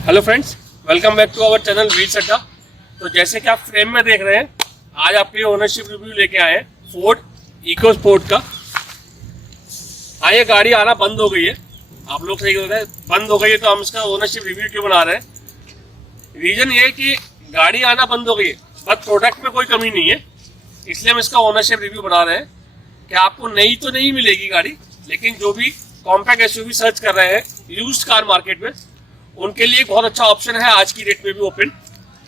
Hello friends, welcome back to our channel Wheels Adda. तो जैसे कि आप फ्रेम में देख रहे हैं, आज आपके ओनरशिप रिव्यू लेके आए हैं फोर्ड इको स्पोर्ट का। हाँ, ये गाड़ी आना बंद हो गई है। आप लोग सही बोल रहे हैं, बंद हो गई है तो हम इसका ओनरशिप रिव्यू क्यों बना रहे हैं। रीजन ये है कि गाड़ी आना बंद हो गई है, बट प्रोडक्ट में कोई कमी नहीं है, इसलिए हम इसका ओनरशिप रिव्यू बना रहे हैं कि आपको नई तो नहीं मिलेगी गाड़ी, लेकिन जो भी कॉम्पैक्ट एसयूवी सर्च कर रहे हैं यूज्ड कार मार्केट में, उनके लिए बहुत अच्छा ऑप्शन है आज की डेट में भी ओपन,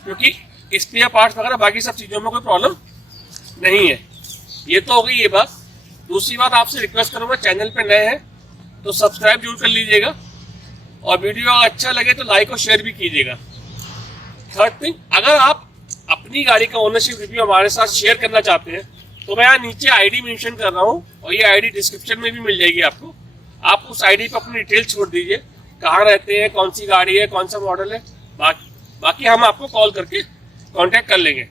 क्योंकि स्पेयर पार्ट्स वगैरह बाकी सब चीज़ों में कोई प्रॉब्लम नहीं है। ये तो हो गई ये बात। दूसरी बात, आपसे रिक्वेस्ट करूंगा, चैनल पे नए हैं तो सब्सक्राइब जरूर कर लीजिएगा और वीडियो अच्छा लगे तो लाइक और शेयर भी कीजिएगा। थर्ड थिंग, अगर आप अपनी गाड़ी का ओनरशिप रिव्यू हमारे साथ शेयर करना चाहते हैं तो मैं यहाँ नीचे आईडी मेंशन कर रहा हूँ और ये आईडी डिस्क्रिप्शन में भी मिल जाएगी आपको। आप उस आईडी पर अपनी डिटेल छोड़ दीजिए, कहाँ रहते हैं, कौन सी गाड़ी है, कौन सा मॉडल है, बाकी हम आपको कॉल करके कांटेक्ट कर लेंगे।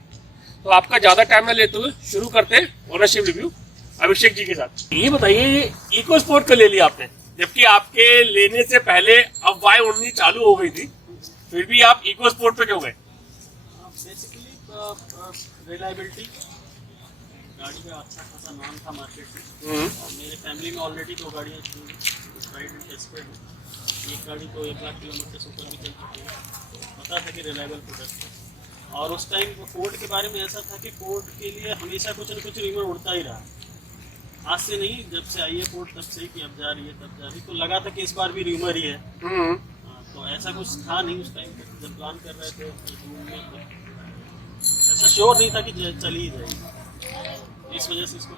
तो आपका ज़्यादा टाइम ना लेते हुए शुरू करते हैं ओनरशिप रिव्यू अभिषेक जी के साथ। ये बताइए, ये इको स्पोर्ट को ले लिया आपने, जबकि आपके लेने से पहले अब Y19 चालू हो गई थी, फिर भी आप इको स्पोर्ट पे क्यों गए? बेसिकली रिलायबिलिटी, गाड़ी का अच्छा खासा नाम था मार्केट में और मेरे फैमिली में ऑलरेडी 2 गाड़ियाँ राइड एंड टेस्टेड हैं। एक गाड़ी तो 1 लाख किलोमीटर से ऊपर भी चल चुकी है, तो पता था कि रिलायबल प्रोडक्ट है। और उस टाइम फोर्ड के बारे में ऐसा था कि फोर्ड के लिए हमेशा कुछ न कुछ र्यूमर उड़ता ही रहा। आज से नहीं, जब से आई है फोर्ड तब से, कि अब जा रही है तब जा रही, तो लगा था कि इस बार भी र्यूमर ही है। तो ऐसा कुछ था नहीं उस टाइम पे जब प्लान कर रहे थे जून में, तो ऐसा श्योर नहीं था कि चली ही जाएगी। इस वजह से इसको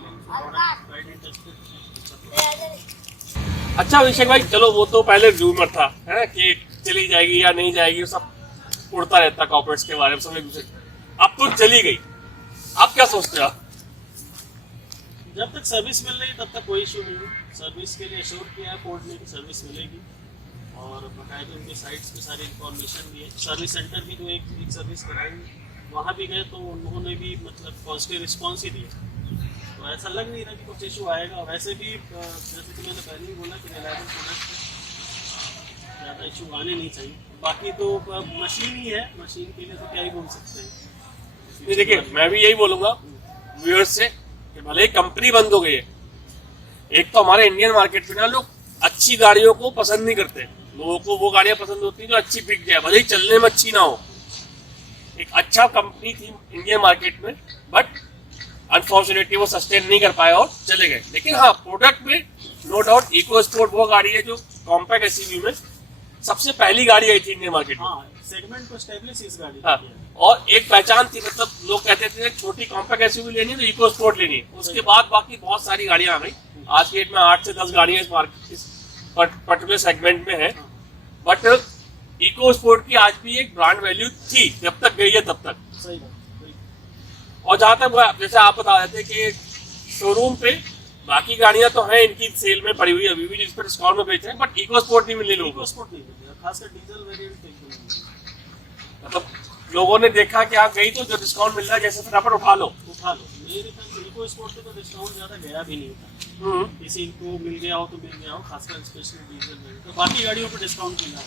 राइड एंड टेस्टेड। अच्छा अभिषेक भाई, चलो वो तो पहले रूमर था है कि चली जाएगी या नहीं जाएगी, सब उड़ता रहता कॉर्पोरेट्स के बारे में सब एक दूसरे। अब तो चली गई, आप क्या सोचते हो? जब तक सर्विस मिल रही तब तक कोई इशू नहीं है। सर्विस के लिए अश्योर किया है फोर्ड ने कि सर्विस मिलेगी और बाकायदे उनके साइट्स पे सारी इन्फॉर्मेशन भी है। सर्विस सेंटर भी जो एक सर्विस कराई, वहाँ भी गए तो उन्होंने भी मतलब पॉजिटिव रिस्पॉन्स ही दिया, तो ऐसा लग नहीं रहा कि कुछ इशू आएगा। वैसे भी जैसे कि मैंने पहले ही बोला कि रिलायबल प्रोडक्ट है, ज़्यादा इशू आने नहीं चाहिए। बाकी तो मशीन ही है, मशीन के लिए तो क्या ही बोल सकते हैं। देखिए, मैं भी यही बोलूंगा व्यूअर्स से कि भले ही कंपनी बंद हो गई है, एक तो हमारे इंडियन मार्केट में ना लोग अच्छी गाड़ियों को पसंद नहीं करते। लोगों को वो गाड़ियां पसंद होती हैं जो अच्छी बिक जाए, भले ही चलने में अच्छी ना हो। एक अच्छा कंपनी थी इंडियन मार्केट में, बट अनफॉर्चुनेटली वो सस्टेन नहीं कर पाए और चले गए। लेकिन हाँ, प्रोडक्ट में नो डाउट इको स्पोर्ट वो गाड़ी है जो कॉम्पैक्ट एसयूवी में सबसे पहली गाड़ी आई थी इंडियन मार्केट में। हाँ, सेगमेंट को एस्टैब्लिश इस गाड़ी हाँ, और एक पहचान थी, मतलब लोग कहते थे छोटी कॉम्पैक्ट एसयूवी लेनी है तो इको स्पोर्ट लेनी है। उसके बाद बाकी बहुत सारी गाड़ियां आ गई। आज की डेट में 8 से 10 गाड़ियां इस मार्केट, इस पर्टिकुलर सेगमेंट में है। बट इको स्पोर्ट की आज भी एक ब्रांड वैल्यू थी जब तक गई है तब तक। सही। और जहाँ तक जैसे आप बता रहे थे कि शोरूम पे बाकी गाड़ियां तो हैं इनकी सेल में पड़ी हुई, अभी भी जिस पर डिस्काउंट में बेच रहे हैं, बट इको स्पोर्ट नहीं मिले लोगों को। इको स्पोर्ट नहीं मिलेगा, खासकर डीजल वेरिएंट। मतलब लोगों ने देखा कि आप गई तो जो डिस्काउंट मिल रहा है जैसे फटाफट उठा लो। मेरे ख्याल से इको स्पोर्ट पे तो डिस्काउंट ज़्यादा गया भी नहीं होता। किसी को मिल गया हो तो मिल गया हो, खासकर स्पेशली डीजल वेरिएंट। तो बाकी गाड़ियों पर डिस्काउंट मिला है,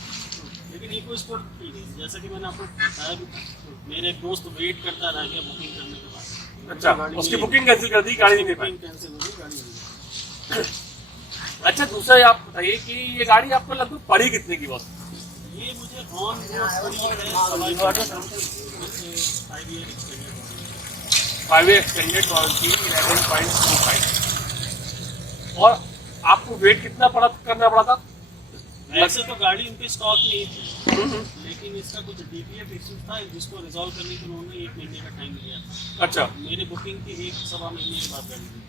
लेकिन इको स्पोर्ट ठीक है। जैसा कि मैंने आपको बताया भी था, मेरे एक दोस्त वेट करता रह गया बुकिंग करने के बाद। अच्छा, उसकी बुकिंग कैंसिल कर दी, गाड़ी नहीं दे पाई। कैंसिल हो गई, गाड़ी नहीं। अच्छा, दूसरा आप बताइए कि ये गाड़ी आपको लगभग पड़ी कितने की? बहुत ये मुझे ऑन रोड पड़ी है 5 ईयर एक्सटेंडेड वारंटी 11.25। और आपको वेट कितना करना पड़ा था? वैसे तो गाड़ी उनके स्टॉक में ही थी, लेकिन इसका कुछ डीपीएफ इश्यू था जिसको रिजॉल्व करने के लिए उन्होंने 1 महीने का टाइम लिया था। अच्छा, मेरी बुकिंग की 1-1.25 महीने के बाद गाड़ी दी।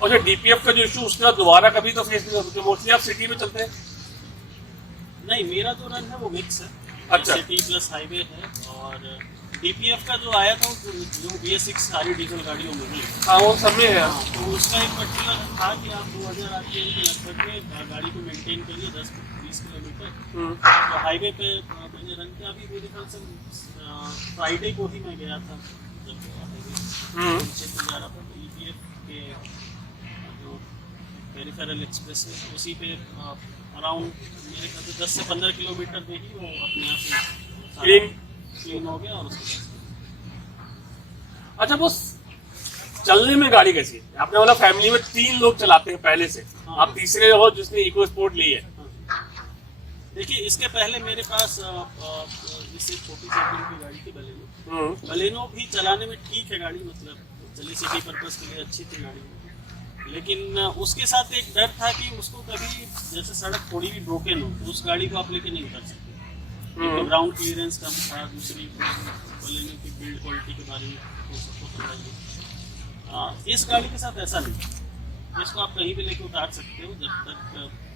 और जो डीपीएफ का जो इशू, उसके बाद दोबारा कभी तो फेस नहीं हो सकते? मोस्टली आप सिटी में चलते हैं? नहीं, मेरा जो रन है वो मिक्स है। अच्छा, सिटी प्लस हाईवे है। और डीपीएफ का जो आया था जो BS6 सारी डीजल गाड़ियों में ही, हाँ वो सब में है। तो उसका एक पर्टिकुलर था कि आप 2000 आरपीएम के लगभग में गाड़ी को मेंटेन करिए 10-20 किलोमीटर। तो हाईवे पे मैंने रन किया। अभी मेरे ख्याल से फ्राइडे को ही मैं गया था जब हाईवे नीचे जा रहा था, तो EPF के जो पेरिफेरल एक्सप्रेस है, उसी पे अराउंड मेरे ख्याल से 10 से 15 किलोमीटर में ही वो अपने आप ही क्लीन हो गया। और उसके बाद अच्छा बॉस, चलने में गाड़ी कैसी है? आपने बोला फैमिली में 3 लोग चलाते हैं पहले से, हाँ। आप तीसरे हो जिसने इको स्पोर्ट ली है। देखिए, इसके पहले मेरे पास इससे छोटी सी की गाड़ी थी बलेनो। बलेनो भी चलाने में ठीक है गाड़ी, मतलब चली सिटी पर्पस के लिए अच्छी थी गाड़ी, लेकिन उसके साथ एक डर था कि उसको कभी जैसे सड़क थोड़ी भी ब्रोकन हो तो उस गाड़ी को आप लेके नहीं उतर सकते, क्योंकि ग्राउंड क्लियरेंस कम था। दूसरी बलेनो की बिल्ड क्वालिटी के बारे में तो सबको पता ही है। इस गाड़ी के साथ ऐसा नहीं, इसको आप कहीं भी लेके उतार सकते हो, जब तक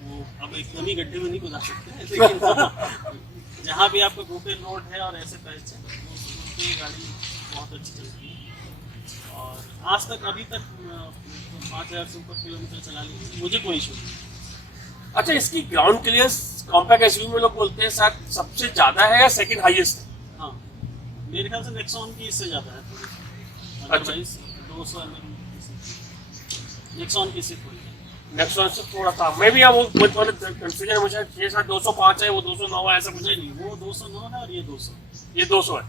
वो अब एकदम ही गड्ढे में नहीं उतार सकते हैं, लेकिन जहाँ भी आपका ब्रोकन रोड है और ऐसे पैच है उसमें ये गाड़ी बहुत अच्छी चलती है। और आज तक अभी तक 5000 से ऊपर किलोमीटर चला ली, मुझे कोई इशू नहीं। अच्छा, इसकी ग्राउंड क्लियरेंस कॉम्पैक्ट एसयूवी में लोग बोलते हैं शायद सबसे ज्यादा है या सेकंड हाईएस्ट है? हाँ, मेरे ख्याल से नेक्सॉन की इससे ज़्यादा है थोड़ी, अदरवाइज 200 नेक्सॉन की इससे थोड़ी है। नेक्सॉन से थोड़ा था, मैं भी यहाँ वो कंफ्यूजन मुझे 205 है, वो 209 है, ऐसा मुझे नहीं, वो 209 है और ये 200 है।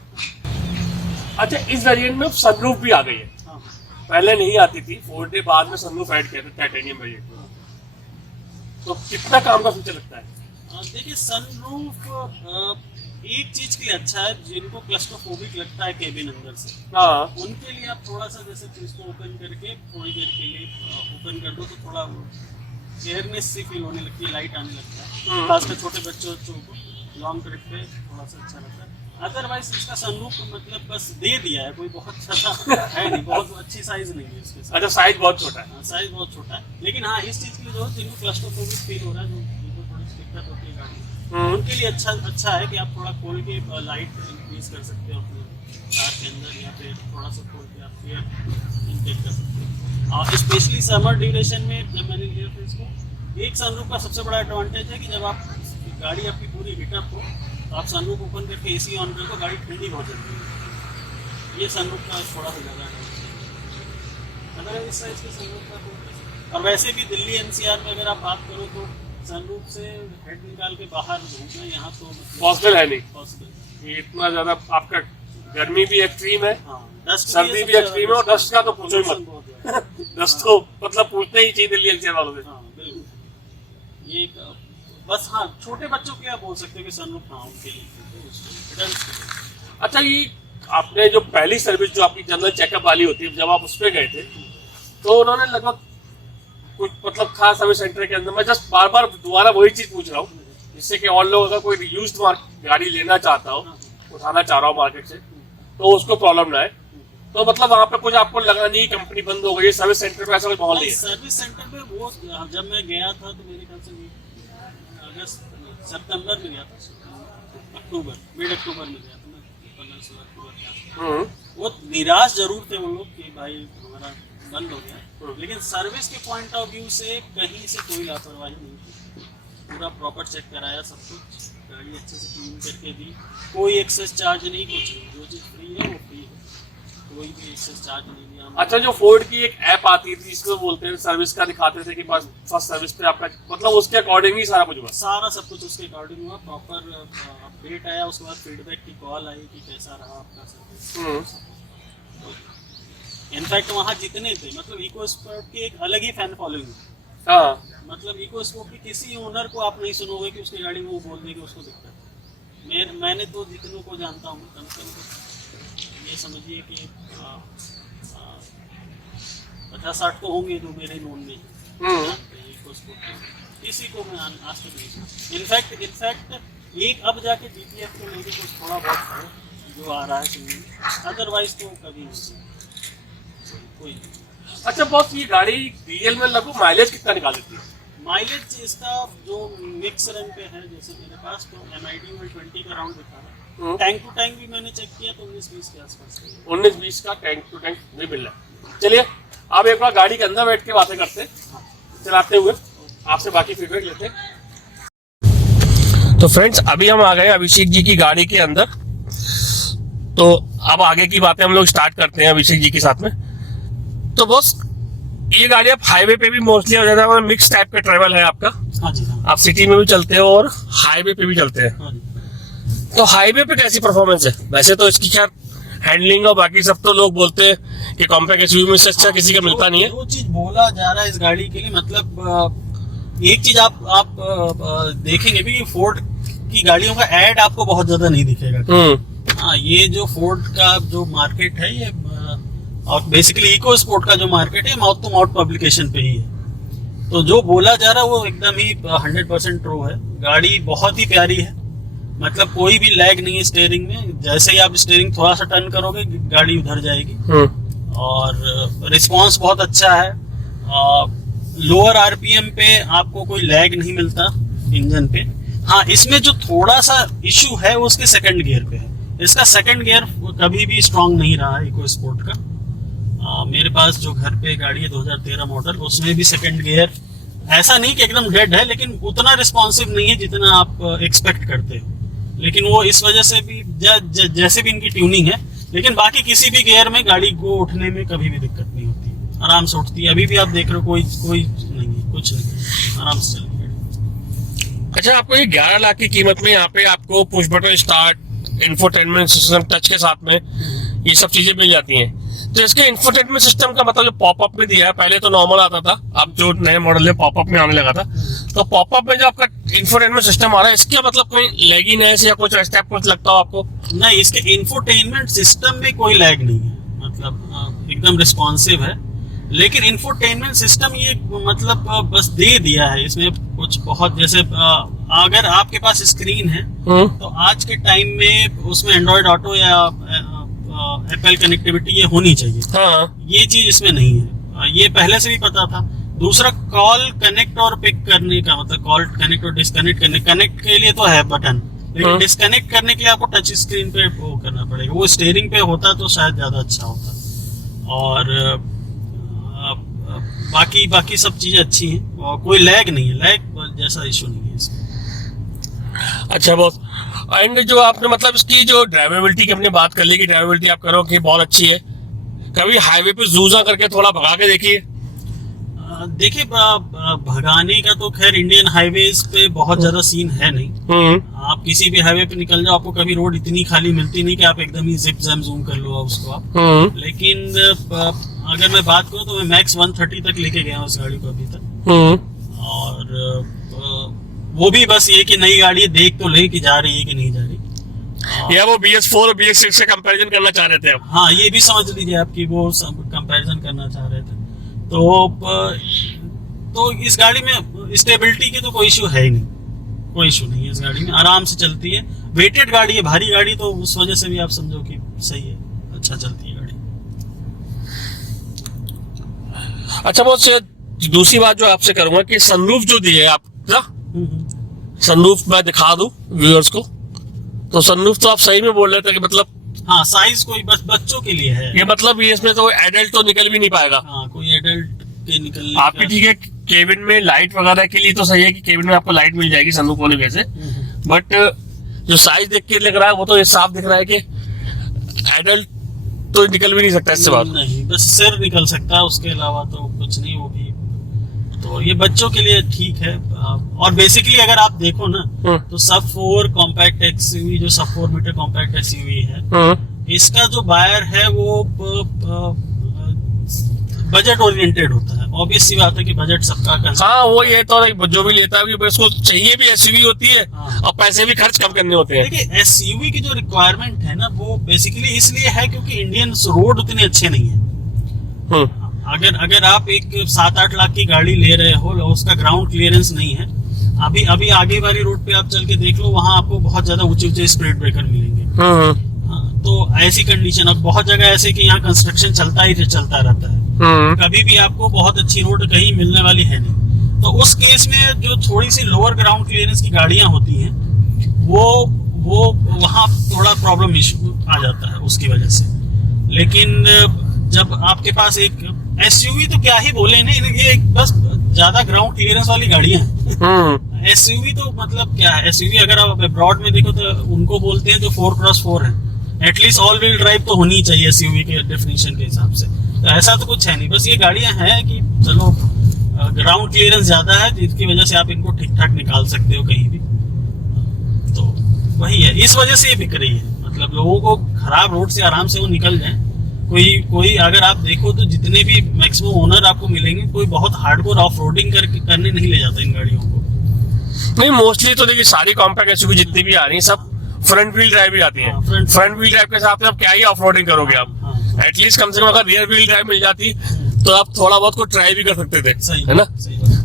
अच्छा, इस वेरिएंट में सनरूफ भी आ गई है, हाँ। पहले नहीं आती थी, 4 डे बाद में सनरूफ ऐड किया था टाइटेनियम वेरिएंट में। तो कितना काम का फीचर लगता है? देखिए, सनरूफ एक चीज के लिए अच्छा है, जिनको क्लस्ट्रोफोबिक लगता है केबिन अंदर से, हाँ, उनके लिए आप थोड़ा सा जैसे इसको ओपन करके थोड़ी देर के लिए ओपन कर दो तो थोड़ा एयरनेस सी फील होने लगती है, लाइट आने लगता है, खासकर छोटे बच्चों को लॉन्ग ट्रिप पे थोड़ा सा अच्छा लगता है। अदरवाइज इसका सनरूफ मतलब बस दे दिया है, कोई बहुत ज्यादा है नहीं, बहुत अच्छी साइज नहीं है इसके साथ। अच्छा, साइज बहुत छोटा है। साइज बहुत छोटा है, लेकिन हाँ इस चीज के लिए जो जिनको क्लस्ट्रोफोबिक फील हो रहा है, जिनको थोड़ी दिक्कत होती है गाड़ी, उनके लिए अच्छा है कि आप थोड़ा खोल के लाइट इंक्रीज कर सकते हो अपने कार के अंदर, या फिर थोड़ा सा खोल के आप एयर इनटेक कर सकते हो। स्पेशली समर ड्यूरेशन में जब मैंने लिया था इसको, एक सनरूफ का सबसे बड़ा एडवांटेज है कि जब आप गाड़ी आपकी पूरी हीटअप हो तो आप सनरूफ ओपन करके एसी ऑन करो, गाड़ी ठंडी बहुत जल्दी है। ये सनरूफ का थोड़ा सा ज़्यादा है, अगर इस साइज के सनरूफ का तो। और वैसे भी दिल्ली एनसीआर में अगर आप बात करो तो सनरूफ से हेड निकाल के बाहर घूमना यहाँ तो पॉसिबल है नहीं, पॉसिबल। ये इतना ज्यादा आपका गर्मी भी एक्सट्रीम है, हाँ, डस्ट सर्दी भी एक्सट्रीम है, और डस्ट का तो पूछो ही मत। डस्ट तो मतलब पूछते ही चाहिए दिल्ली एनसीआर वालों से। हाँ, बिल्कुल। ये बस हाँ, छोटे बच्चों के आप बोल सकते हो कि सनरूफ, हाँ उनके लिए। अच्छा, ये आपने जो पहली सर्विस जो आपकी जनरल चेकअप वाली होती है, जब आप उस पर गए थे तो उन्होंने लगभग कुछ मतलब खास सर्विस सेंटर के अंदर, मैं जस्ट बार बार दोबारा वही चीज पूछ रहा हूँ, जिससे कि और लोग अगर कोई यूज्ड गाड़ी लेना चाहता हो, उठाना चाह रहा हो मार्केट से, तो उसको प्रॉब्लम ना है। तो मतलब वहाँ पे कुछ आपको लगा नहीं कंपनी बंद हो गई, सर्विस सेंटर पे ऐसा कोई माहौल नहीं है? सर्विस सेंटर पे वो जब मैं गया था तो मेरे ख्याल से अगस्त सितंबर में गया था, मिड अक्टूबर में गया था मैं, 15-16 अक्टूबर में। वो निराश जरूर थे वो लोग कि भाई हमारा बंद हो गया, लेकिन सर्विस के पॉइंट ऑफ व्यू से कहीं से कोई लापरवाही नहीं थी, पूरा प्रॉपर चेक कराया सब कुछ, गाड़ी अच्छे से क्लीन करके दी, कोई एक्सेस चार्ज नहीं, कुछ नहीं, जो चीज़ फ्री है वो फ्री है, कोई भी एक्सेस चार्ज नहीं दिया। अच्छा, जो फोर्ड की एक ऐप आती थी जिसको बोलते हैं सर्विस का, दिखाते थे कि बस फर्स्ट सर्विस पे आपका मतलब उसके अकॉर्डिंग ही सारा कुछ हुआ? सारा सब कुछ उसके अकॉर्डिंग हुआ, प्रॉपर अपडेट आया, उसके बाद फीडबैक की कॉल आई कि कैसा रहा आपका सर्विस। इनफैक्ट वहाँ जितने थे, मतलब इको स्पोर्ट की एक अलग ही फैन फॉलोइंग है। हाँ, मतलब इको स्पोर्ट की किसी ओनर को आप नहीं सुनोगे कि उसकी गाड़ी में वो बोल देगी उसको दिक्कत है। मैंने तो जितनों को जानता हूँ, कम से कम ये समझिए कि 50-60 तो होंगे जो मेरे नोन में इको स्पोर्ट, किसी को मैं आज तक नहीं सुना। इनफैक्ट एक अब जाके DTF के लेके कुछ थोड़ा बहुत है जो आ रहा है सुनने, अदरवाइज तो कभी नहीं कोई। अच्छा बॉस, ये गाड़ी डीजल में लगभग माइलेज कितना निकाल देती है? माइलेज इसका जो मिक्स रन पे है, जैसे मेरे पास तो MID में 20 का राउंड दिखा रहा है, टैंक टू टैंक भी मैंने चेक किया तो 19-20 के आसपास, 19-20 का टैंक टू टैंक भी मिल रहा है। चलिए अब एक बार गाड़ी के अंदर बैठ के बातें करते हैं, चलाते हुए आपसे बाकी फीडबैक लेते हैं। तो फ्रेंड्स, अभी हम आ गए अभिषेक जी की गाड़ी के अंदर, तो अब आगे की बातें हम लोग स्टार्ट करते हैं अभिषेक जी के साथ में। तो बॉस, ये गाड़ी आप हाईवे पे भी मोस्टली हो जाता है, मिक्स टाइप का ट्रेवल है आपका। हाँ जी हाँ। आप सिटी में भी चलते हो और हाईवे पे भी चलते हैं। हाँ जी। तो हाईवे पे कैसी परफॉर्मेंस है? वैसे तो इसकी खैर हैंडलिंग और बाकी सब तो लोग बोलते हैं कि कॉम्पैक्ट एसयूवी में से अच्छा किसी का मिलता नहीं है। जो चीज बोला जा रहा है इस गाड़ी के लिए, मतलब एक चीज आप देखेंगे भी, फोर्ड की गाड़ियों का एड आपको बहुत ज्यादा नहीं दिखेगा। हाँ, ये जो फोर्ड का जो मार्केट है ये, और बेसिकली इको स्पोर्ट का जो मार्केट है, माउथ टू माउथ पब्लिकेशन पे ही है। तो जो बोला जा रहा है वो एकदम ही 100% ट्रू है। गाड़ी बहुत ही प्यारी है, मतलब कोई भी लैग नहीं है स्टीयरिंग में। जैसे ही आप स्टीयरिंग थोड़ा सा टर्न करोगे गाड़ी उधर जाएगी। और रिस्पांस बहुत अच्छा है। लोअर आरपीएम पे आपको कोई लैग नहीं मिलता इंजन पे। हाँ, इसमें जो थोड़ा सा इशू है वो उसके सेकंड गियर पे है। इसका सेकंड गियर कभी भी स्ट्रांग नहीं रहा है इको स्पोर्ट का। मेरे पास जो घर पे गाड़ी है 2013 मॉडल, उसमें भी सेकंड गियर ऐसा नहीं कि एकदम डेड है, लेकिन उतना रिस्पॉन्सिव नहीं है जितना आप एक्सपेक्ट करते हो। लेकिन वो इस वजह से भी जैसे भी इनकी ट्यूनिंग है, लेकिन बाकी किसी भी गियर में गाड़ी को उठने में कभी भी दिक्कत नहीं होती, आराम से उठती है। अभी भी आप देख रहे हो कोई नहीं है, कुछ नहीं, आराम से चल रही है। अच्छा, आपको ये 11 लाख की कीमत में यहाँ पे आपको push button start, infotainment system touch के साथ में ये सब चीजें मिल जाती हैं। तो इसके इंफोटेनमेंट सिस्टम का मतलब जो पॉपअप में दिया है, पहले तो नॉर्मल आता था, अब जो नए मॉडल है पॉपअप में आने लगा था। तो पॉपअप में जो आपका इंफोटेनमेंट सिस्टम आ रहा है, इसका मतलब कोई लैगिनेस या कुछ स्टेप कुछ लगता हो आपको? नहीं, इसके इंफोटेनमेंट सिस्टम में कोई लैग नहीं है, मतलब एकदम रिस्पॉन्सिव है। लेकिन इंफोटेनमेंट सिस्टम ये मतलब बस दे दिया है, इसमें कुछ बहुत, जैसे अगर आपके पास स्क्रीन है तो आज के टाइम में उसमें एंड्रॉइड ऑटो या एप्पल कनेक्टिविटी ये होनी चाहिए। हाँ। ये चीज इसमें नहीं है, ये पहले से भी पता था। दूसरा, कॉल कनेक्ट और पिक करने का, मतलब कॉल कनेक्ट और डिस्कनेक्ट करने, कनेक्ट के लिए तो है बटन, लेकिन डिस्कनेक्ट करने के लिए आपको टच स्क्रीन पे वो करना पड़ेगा। वो स्टीयरिंग पे होता तो शायद ज्यादा अच्छा होता। और बाकी सब चीजें अच्छी हैं और कोई लैग नहीं है, लैग जैसा इशू नहीं है इसमें। अच्छा बॉस, एंड जो आपने मतलब इसकी जो ड्राइवेबिलिटी की हमने बात कर ली कि ड्राइवेबिलिटी आप करो कि बहुत अच्छी है, कभी हाईवे पे जूजा करके थोड़ा भगा के देखिए। देखिए, भगाने का तो खैर इंडियन हाईवेज पे बहुत ज्यादा सीन है नहीं। आप किसी भी हाईवे पे निकल जाओ, आपको कभी रोड इतनी खाली मिलती नहीं कि आप एकदम ही जिप जैम जूम कर लो उसको आप। लेकिन अगर मैं बात करूँ तो मैं मैक्स 130 तक लेके गया हूँ इस गाड़ी को अभी तक। और वो भी बस ये कि नई गाड़ी देख तो ले कि जा रही है कि नहीं जा रही। या वो BS4 और BS6 से कंपैरिजन करना चाह रहे थे आप? हाँ, ये भी समझ लीजिए आपकी वो कंपैरिजन करना चाह रहे थे। तो इस गाड़ी में स्टेबिलिटी की तो कोई इशू है ही नहीं, कोई इशू नहीं है इस गाड़ी में, आराम से चलती है। वेटेड गाड़ी है, भारी गाड़ी, तो उस वजह से भी आप समझो कि सही है, अच्छा चलती है गाड़ी। अच्छा, बहुत दूसरी बात जो आपसे करूंगा कि सनरूफ जो दी है आप, सनरूफ मैं दिखा दूं व्यूअर्स को, तो सनरूफ तो आप सही में बोल रहे थे कि मतलब हाँ, साइज कोई बस बच्चों के लिए है ये, मतलब ये इसमें तो एडल्ट तो निकल भी नहीं पाएगा। हाँ, कोई एडल्ट के निकलने आपकी ठीक है, केबिन में लाइट वगैरह के लिए तो सही है कि केबिन में आपको लाइट मिल जाएगी सनरूफ होने की वजह से, बट जो साइज देख के लग रहा है वो तो ये साफ दिख रहा है कि एडल्ट तो निकल भी नहीं सकता इससे बाहर। नहीं, बस सिर निकल सकता है, उसके अलावा तो कुछ नहीं। वो भी तो ये बच्चों के लिए ठीक है। और बेसिकली अगर आप देखो ना तो सब 4 कॉम्पैक्ट एक्सयूवी, जो सब 4 मीटर कॉम्पैक्ट एक्सयूवी है, इसका जो बायर है वो बजट ओरिएंटेड होता है। ऑब्वियस सी बात है कि बजट सबका हाँ, वो ये तो जो भी लेता है कि उसको चाहिए भी एसयूवी होती है। हाँ। और पैसे भी खर्च कम करने होते हैं। देखिए, एसयूवी की जो रिक्वायरमेंट है ना, वो बेसिकली इसलिए है क्योंकि इंडियन रोड उतने अच्छे नहीं है। अगर आप एक 7-8 लाख की गाड़ी ले रहे हो, उसका ग्राउंड क्लियरेंस नहीं है, अभी आगे वाली रोड पे आप चल के देख लो, वहां आपको बहुत ज्यादा ऊंचे स्पीड ब्रेकर मिलेंगे। तो ऐसी कंडीशन, अब बहुत जगह ऐसे कि यहाँ कंस्ट्रक्शन चलता रहता है, कभी भी आपको बहुत अच्छी रोड कहीं मिलने वाली है नहीं। तो उस केस में जो थोड़ी सी लोअर ग्राउंड क्लियरेंस की गाड़ियां होती हैं, वो वहाँ थोड़ा प्रॉब्लम इशू आ जाता है उसकी वजह से। लेकिन जब आपके पास एक एसयूवी, तो क्या ही बोले ना, ये बस ज्यादा ग्राउंड क्लियरेंस वाली गाड़ियां हैं। एसयूवी तो मतलब क्या है, एसयूवी अगर आप अब्रॉड में देखो तो उनको बोलते हैं जो 4x4 है। एटलीस्ट ऑल व्हील ड्राइव तो होनी चाहिए एसयूवी के डेफिनेशन के हिसाब से। तो ऐसा तो कुछ है नहीं, बस ये गाड़ियां हैं कि चलो ग्राउंड क्लियरेंस ज्यादा है जिसकी वजह से आप इनको ठीक ठाक निकाल सकते हो कहीं भी। तो वही है, इस वजह से ये बिक रही है। मतलब लोगों को खराब रोड से आराम से वो निकल जाए। कोई अगर आप देखो तो जितने भी मैक्सिमम ओनर आपको मिलेंगे, कोई बहुत हार्डकोर ऑफ रोडिंग करने नहीं ले जाता इन गाड़ियों को। नहीं, मोस्टली तो देखिए सारी कॉम्पैक्ट एसयूवी जितनी भी आ रही है सब फ्रंट व्हील ड्राइव ही आती है। फ्रंट व्हील ड्राइव के साथ में आप क्या ही ऑफ रोडिंग करोगे आप। एटलीस्ट कम से कम अगर रियर व्हील ड्राइव मिल जाती तो आप थोड़ा बहुत को ट्राई भी कर सकते थे, है ना।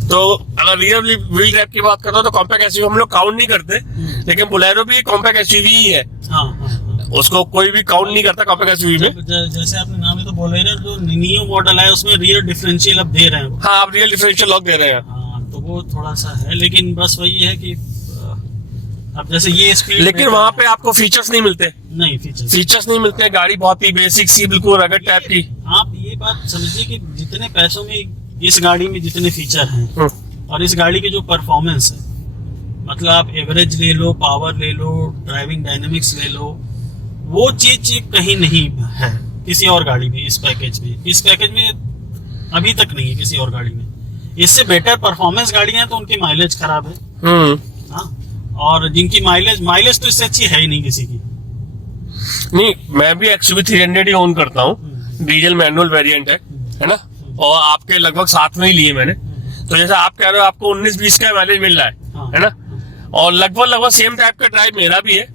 तो अगर रियर व्हील ड्राइव की बात करते हो तो कॉम्पैक्ट एसयूवी हम लोग काउंट नहीं करते, लेकिन बोलेरो भी कॉम्पैक्ट एसयूवी ही है। उसको कोई भी काउंट नहीं करता कॉम्पैक्ट एसयूवी में। जैसे आपने नाम है तो बोलेरो जो नियो मॉडल है उसमें रियर डिफरेंशियल अब दे रहे हैं। हाँ, आप रियर डिफरेंशियल लॉक दे रहे हैं। तो वो थोड़ा सा है, लेकिन बस वही है कि अब जैसे ये स्पीड, लेकिन वहाँ पे आपको फीचर्स नहीं मिलते। नहीं, फीचर्स नहीं मिलते। गाड़ी बहुत ही बेसिक सी, बिल्कुल रगड़ टाइप की। आप ये बात समझिए कि जितने पैसों में इस गाड़ी में जितने फीचर हैं और इस गाड़ी की जो परफॉर्मेंस है, मतलब आप एवरेज ले लो, पावर ले लो, ड्राइविंग डायनेमिक्स ले लो, वो चीज कहीं नहीं है किसी और गाड़ी में। इस पैकेज में अभी तक नहीं है किसी और गाड़ी में। इससे बेटर परफॉर्मेंस गाड़ियां तो उनकी माइलेज खराब है। हाँ, और जिनकी माइलेज तो इससे अच्छी है ही नहीं किसी की। नहीं, मैं भी एक्सयूवी 300 ही ओन करता हूँ। डीजल मैनुअल वेरिएंट है ना। और आपके लगभग साथ में ही लिए मैंने। तो जैसा आप कह रहे हो आपको 19-20 का माइलेज मिल रहा है ना। और लगभग सेम टाइप का ड्राइव मेरा भी है,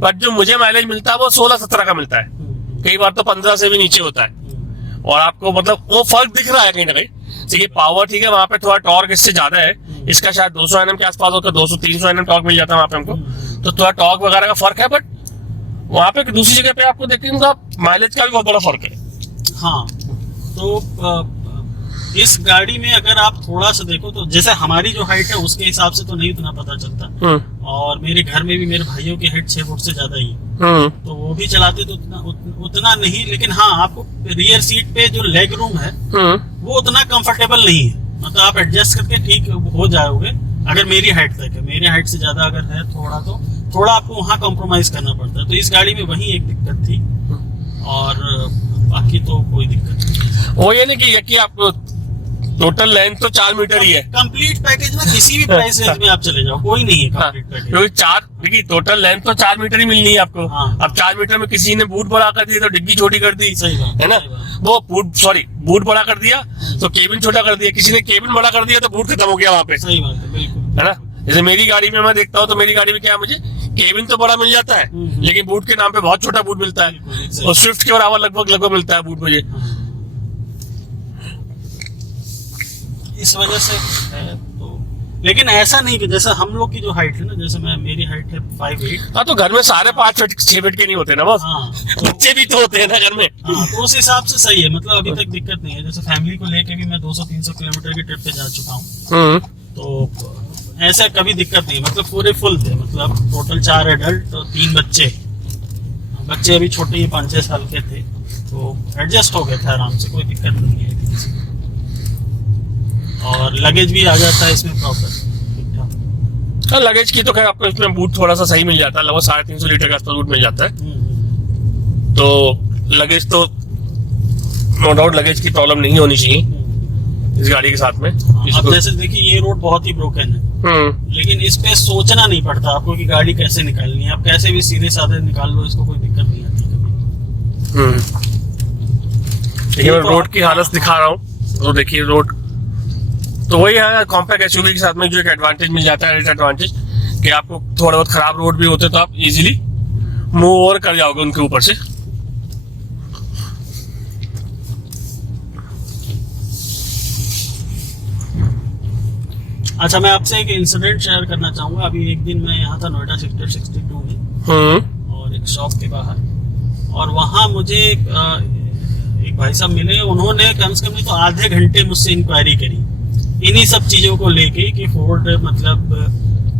बट जो मुझे माइलेज मिलता है वो 16-17 का मिलता है। कई बार तो 15 से भी नीचे होता है। और आपको मतलब वो फर्क दिख रहा है कहीं ना कहीं। देखिए पावर ठीक है, वहाँ पे थोड़ा टॉर्क इससे ज्यादा है। इसका शायद 200 Nm के आसपास होता है, 200-300 Nm टॉर्क मिल जाता है वहाँ पे हमको। तो थोड़ा टॉर्क वगैरह का फर्क है, बट वहाँ पे दूसरी जगह पे आपको देखेंगे माइलेज का भी बहुत बड़ा फर्क है। हाँ, तो इस गाड़ी में अगर आप थोड़ा सा देखो तो जैसे हमारी जो हाइट है उसके हिसाब से तो नहीं उतना पता चलता। और मेरे घर में भी मेरे भाइयों की हाइट 6 फुट से ज्यादा ही है। तो वो भी चलाते तो उतना नहीं, लेकिन हाँ आपको रियर सीट पे जो लेग रूम है वो उतना कंफर्टेबल नहीं है। मतलब आप एडजस्ट करके ठीक हो जाओगे अगर मेरी हाइट तक है। मेरी हाइट से ज्यादा अगर है थोड़ा आपको वहाँ कॉम्प्रोमाइज करना पड़ता है। तो इस गाड़ी में वही एक दिक्कत थी, और बाकी तो कोई दिक्कत नहीं। वो ये नहीं कि आप टोटल लेंथ तो 4 मीटर ही है। कंप्लीट पैकेज में किसी भी प्राइस रेंज में आप चले जाओ, कोई नहीं है कंप्लीट पैकेज। क्योंकि देखिए टोटल लेंथ तो 4 मीटर ही मिलनी है आपको। अब 4 मीटर में किसी ने बूट बड़ा कर दिया तो डिग्गी छोटी कर दी, सही बात है ना। वो बूट बड़ा कर दिया तो केबिन छोटा कर दिया, किसी ने केबिन बड़ा कर दिया तो बूट खत्म हो गया वहाँ पे। सही बात है, बिल्कुल, है ना। जैसे मेरी गाड़ी में मैं देखता हूँ तो मेरी गाड़ी में क्या है, मुझे केबिन तो बड़ा मिल जाता है लेकिन बूट के नाम पे बहुत छोटा बूट मिलता है। और स्विफ्ट के बराबर लगभग मिलता है बूट मुझे। इस वजह से तो, लेकिन ऐसा नहीं कि जैसा हम लोग की जो हाइट है ना, जैसे मेरी हाइट है 5'8". हाँ, तो घर में सारे 5 फीट 6 फीट के नहीं होते ना बस। तो बच्चे भी तो होते हैं ना घर में। हाँ, तो उस हिसाब से सही है। मतलब अभी तक दिक्कत नहीं है। जैसे फैमिली को लेके भी मैं 200-300 किलोमीटर की ट्रिप पे जा चुका हूँ। तो ऐसा कभी दिक्कत नहीं। मतलब पूरे फुल थे। मतलब टोटल 4 एडल्ट और 3 बच्चे अभी छोटे ही 5-6 साल के थे, तो एडजस्ट हो गए थे आराम से, कोई दिक्कत नहीं है। और लगेज भी आ जाता है इसमें प्रॉपर। हाँ, लगेज की तो खैर आपको इसमें बूट थोड़ा सा सही मिल जाता है, लगभग 350 लीटर का आसपास बूट मिल जाता है। तो लगेज तो नो डाउट लगेज की प्रॉब्लम नहीं होनी चाहिए इस गाड़ी के साथ में। अब जैसे देखिए ये रोड बहुत ही ब्रोकन है, लेकिन इस पे सोचना नहीं पड़ता आपको कि गाड़ी कैसे निकालनी है। आप कैसे भी सीधे साधे निकाल लो, इसको कोई दिक्कत नहीं आती कभी। देखिए मैं रोड की हालत दिखा रहा हूँ, तो देखिए रोड तो वही है। कॉम्पैक्ट एसयूवी के साथ में जो एक एडवांटेज मिल जाता है, एडवांटेज कि आपको थोड़े बहुत खराब रोड भी होते तो आप इजीली मूव ओवर कर जाओगे उनके ऊपर से। अच्छा, मैं आपसे एक इंसिडेंट शेयर करना चाहूंगा। अभी एक दिन मैं यहाँ था नोएडा सेक्टर 62 में, और एक शॉप के बाहर, और वहाँ मुझे एक भाई साहब मिले। उन्होंने कम से कम तो आधे घंटे मुझसे इंक्वायरी करी इन्हीं सब चीजों को लेके कि फोर्ड मतलब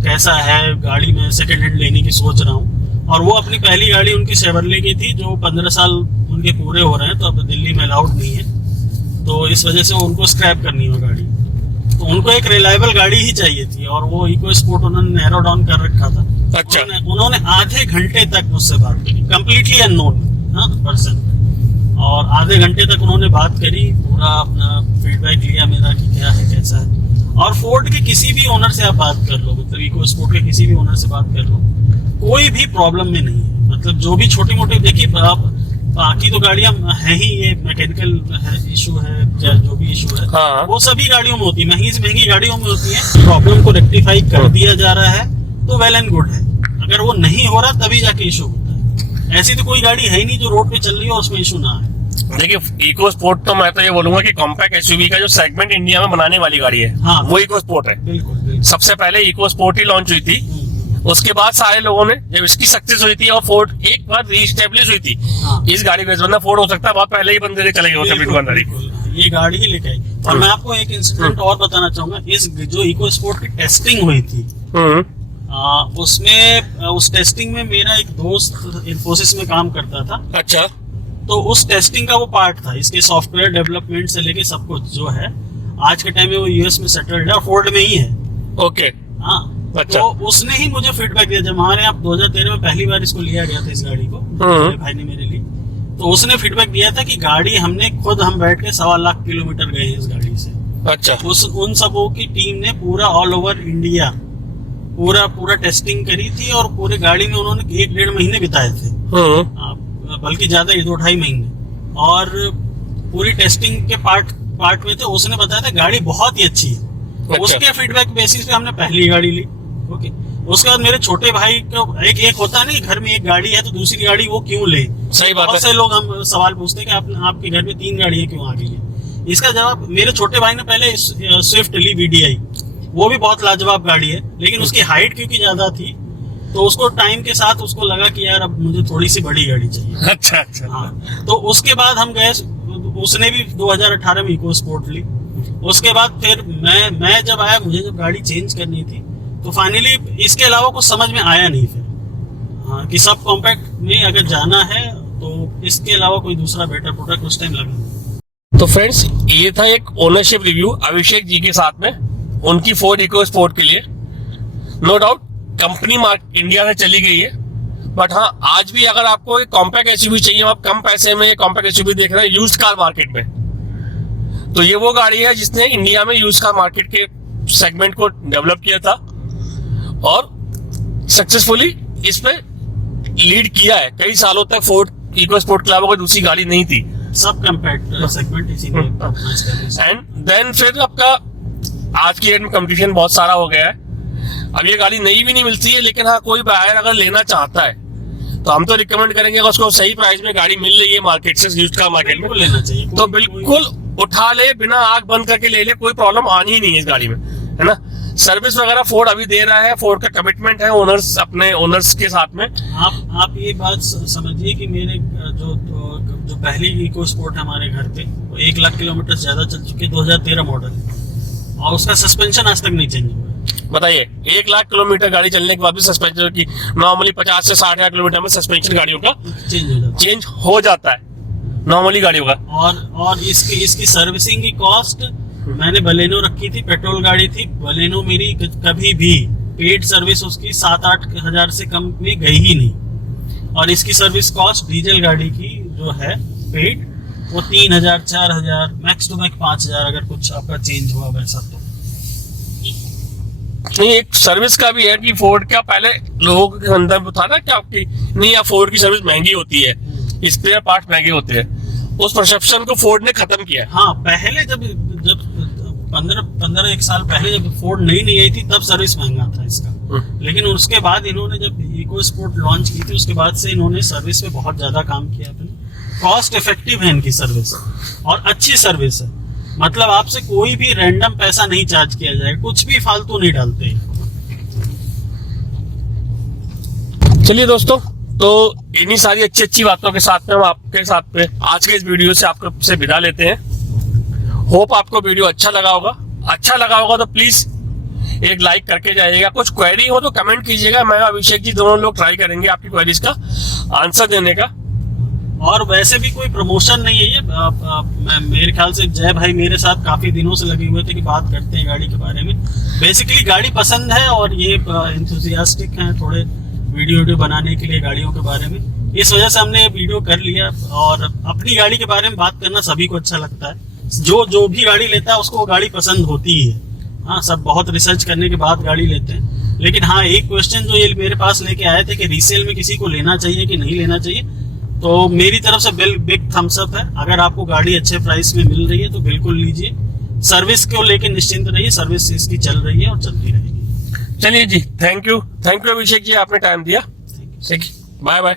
कैसा है, गाड़ी में सेकंड हैंड लेने की सोच रहा हूँ। और वो अपनी पहली गाड़ी उनकी शेवरले की थी, जो 15 साल उनके पूरे हो रहे हैं, तो अब दिल्ली में अलाउड नहीं है, तो इस वजह से उनको स्क्रैप करनी हो गाड़ी। तो उनको एक रिलायबल गाड़ी ही चाहिए थी, और वो इको स्पोर्ट उन्होंने नैरो डाउन कर रखा था। अच्छा। उन्होंने आधे घंटे तक मुझसे बात करी, कम्प्लीटली अननोन पर्सन, और आधे घंटे तक उन्होंने बात करी, पूरा अपना फीडबैक लिया मेरा कि क्या है कैसा है। और फोर्ड के किसी भी ओनर से आप बात कर लो, मतलब इको स्पोर्ट के किसी भी ओनर से बात कर लो, कोई भी प्रॉब्लम में नहीं है। मतलब जो भी छोटी मोटी, देखिए आप बाकी तो गाड़ियां है ही, ये मैकेनिकल इशू है या जो भी इशू है, हाँ। वो सभी गाड़ियों में होती है, महंगी से महंगी गाड़ियों में होती है। प्रॉब्लम को रेक्टिफाई कर दिया जा रहा है तो वेल एंड गुड है, अगर वो नहीं हो रहा तभी जाके इशू होता है। ऐसी तो कोई गाड़ी है ही नहीं जो रोड पे चल रही हो उसमें इशू ना है। देखिए इको स्पोर्ट तो मैं तो ये बोलूंगा कि कॉम्पैक्ट एसयूवी का जो सेगमेंट इंडिया में बनाने वाली गाड़ी है, हाँ। वो इको स्पोर्ट है। बिल्कुल, बिल्कुल। सबसे पहले इको स्पोर्ट ही लॉन्च हुई थी, उसके बाद सारे लोगों ने, जब इसकी सक्सेस हुई थी और फोर्ड एक बार रीस्टेब्लिश हुई थी, हाँ। इस गाड़ी को वरना फोर्ड हो सकता है बहुत पहले ही बंदे से चले गए होते दुकानदारी। ये गाड़ी ही लेके आई। और मैं आपको एक इंसिडेंट और बताना चाहूंगा, इस जो इको स्पोर्ट की टेस्टिंग हुई थी, उसमें उस टेस्टिंग में मेरा एक दोस्त इन्फोसिस में काम करता था। अच्छा। तो उस टेस्टिंग का वो पार्ट था, इसके सॉफ्टवेयर डेवलपमेंट से लेके सब कुछ जो है आज के टाइम में वो यूएस में सेटल्ड है और फोर्ड में ही है। ओके। हाँ। अच्छा। तो उसने ही मुझे फीडबैक दिया, जब हमारे यहाँ 2013 में पहली बार इसको लिया गया था, इस गाड़ी को मेरे भाई ने मेरे लिए, तो उसने फीडबैक दिया था कि गाड़ी हमने खुद, हम बैठ के 1.25 लाख किलोमीटर गए हैं इस गाड़ी से। अच्छा। उन सबों की टीम ने पूरा ऑल ओवर इंडिया पूरा टेस्टिंग करी थी, और पूरे गाड़ी में उन्होंने 1-1.5 महीने बिताए थे, बल्कि ज्यादा 2-2.5 महीने, और पूरी टेस्टिंग के पार्ट में थे। उसने बताया था गाड़ी बहुत ही अच्छी है। अच्छा। उसके फीडबैक बेसिस पे हमने पहली गाड़ी ली। ओके। उसके बाद मेरे छोटे भाई को एक होता है ना, घर में एक गाड़ी है तो दूसरी गाड़ी वो क्यों ले। सही बात है। बहुत से लोग हम सवाल पूछते हैं कि आपके घर में 3 गाड़ियां क्यों आ गई है। इसका जवाब, मेरे छोटे भाई ने पहले स्विफ्ट ली VDI, वो भी बहुत लाजवाब गाड़ी है, लेकिन उसकी हाइट क्योंकि ज्यादा थी तो उसको टाइम के साथ उसको लगा कि यार अब मुझे थोड़ी सी बड़ी गाड़ी चाहिए। अच्छा। अच्छा। हाँ। तो उसके बाद हम गए, उसने भी 2018 में इको स्पोर्ट ली। उसके बाद फिर मैं जब आया, मुझे जब गाड़ी चेंज करनी थी, तो फाइनली इसके अलावा कुछ समझ में आया नहीं फिर, हाँ, कि सब कॉम्पैक्ट में अगर जाना है तो इसके अलावा कोई दूसरा बेटर प्रोडक्ट उस टाइम लगा। तो फ्रेंड्स, ये था एक ओनरशिप रिव्यू अभिषेक जी के साथ में, उनकी फोर्ड इको स्पोर्ट के लिए। No doubt company market India में चली गई है, बट हाँ, आज भी अगर आपको एक कॉम्पैक्ट एसयूवी चाहिए, आप कम पैसे में कॉम्पैक्ट एसयूवी देख रहे हैं यूज्ड कार मार्केट में, तो ये वो गाड़ी है जिसने इंडिया में यूज्ड कार मार्केट के सेगमेंट को डेवलप किया था और सक्सेसफुली इस पे लीड किया है। कई सालों तक फोर्ड इको स्पोर्ट के अलावा कोई दूसरी गाड़ी नहीं थी, सब कॉम्पैक्ट सेगमेंट इसीलिए। एंड देन फिर आपका आज की डेट में कंपटीशन बहुत सारा हो गया है। अब ये गाड़ी नई भी नहीं मिलती है, लेकिन हाँ, कोई बायर अगर लेना चाहता है तो हम तो रिकमेंड करेंगे अगर उसको सही प्राइस में गाड़ी मिल रही है मार्केट से, यूज्ड कार मार्केट में लेना चाहिए, तो बिल्कुल उठा ले, बिना आग बंद करके ले ले, कोई प्रॉब्लम आनी ही नहीं है इस गाड़ी में, है ना। सर्विस वगैरह फोर्ड अभी दे रहा है, फोर्ड का कमिटमेंट है ओनर्स, अपने ओनर्स के साथ में। आप ये बात समझिए कि मेरे जो पहली इको स्पोर्ट है हमारे घर पे, वो 1 लाख किलोमीटर ज्यादा चल चुकी है, 2013 मॉडल, और उसका सस्पेंशन आज तक नहीं चेंज हुआ। बताइए, 1 लाख किलोमीटर गाड़ी चलने के बाद भी सस्पेंशन की, नॉर्मली 50 से 60,000 किलोमीटर में सस्पेंशन गाड़ियों का चेंज हो जाता है नॉर्मली गाड़ियों का। और इसकी सर्विसिंग की कॉस्ट, मैंने बलेनो रखी थी, पेट्रोल गाड़ी थी, बलेनो मेरी कभी भी पेड सर्विस उसकी 7-8 हजार से कम में गई ही नहीं। और इसकी सर्विस कॉस्ट डीजल गाड़ी की जो है पेड, वो 3,000, 4,000, मैक्स टू मैक्स 5,000, अगर कुछ आपका चेंज हुआ वैसा तो। नहीं, एक सर्विस का भी है कि फोर्ड का पहले लोगों के अंदर था ना कि आपकी नहीं, या फोर्ड की सर्विस महंगी होती है, स्पेयर पार्ट महंगे होते हैं, उस परसेप्शन को फोर्ड ने खत्म किया। हाँ, पहले जब 15 साल पहले जब फोर्ड नई आई थी तब सर्विस महंगा था इसका, लेकिन उसके बाद इन्होंने जब इको स्पोर्ट लॉन्च की थी, उसके बाद से इन्होंने सर्विस पे बहुत ज्यादा काम किया अपने। कॉस्ट इफेक्टिव है इनकी सर्विस और अच्छी सर्विस है, मतलब आपसे कोई भी रैंडम पैसा नहीं चार्ज किया जाएगा, कुछ भी फालतू नहीं डालते। चलिए दोस्तों, तो इन्हीं सारी अच्छी बातों के साथ में हम आपके साथ में आज के इस वीडियो से आपको विदा लेते हैं। होप आपको वीडियो अच्छा लगा होगा तो प्लीज एक लाइक करके जाइएगा। कुछ क्वेरी हो तो कमेंट कीजिएगा, मैं अभिषेक जी दोनों लोग ट्राई करेंगे आपकी क्वेरीज का आंसर देने का। और वैसे भी कोई प्रमोशन नहीं है ये। मेरे ख्याल से जय भाई मेरे साथ काफी दिनों से लगे हुए थे कि बात करते हैं गाड़ी के बारे में। बेसिकली गाड़ी पसंद है और ये इंथुजियास्टिक हैं थोड़े वीडियो बनाने के लिए गाड़ियों के बारे में। इस वजह से हमने वीडियो कर लिया। और अपनी गाड़ी के बारे में बात करना सभी को अच्छा लगता है। जो भी गाड़ी लेता है उसको वो गाड़ी पसंद होती ही है। हाँ, सब बहुत रिसर्च करने के बाद गाड़ी लेते हैं। लेकिन हाँ, एक क्वेश्चन जो ये मेरे पास लेके आए थे कि रीसेल में किसी को लेना चाहिए कि नहीं लेना चाहिए, तो मेरी तरफ से बिग थम्स अप है। अगर आपको गाड़ी अच्छे प्राइस में मिल रही है तो बिल्कुल लीजिए। सर्विस को लेकर निश्चिंत रहिए, सर्विस इसकी चल रही है और चलती रहेगी। चलिए जी, थैंक यू अभिषेक जी, आपने टाइम दिया। ठीक, बाय बाय।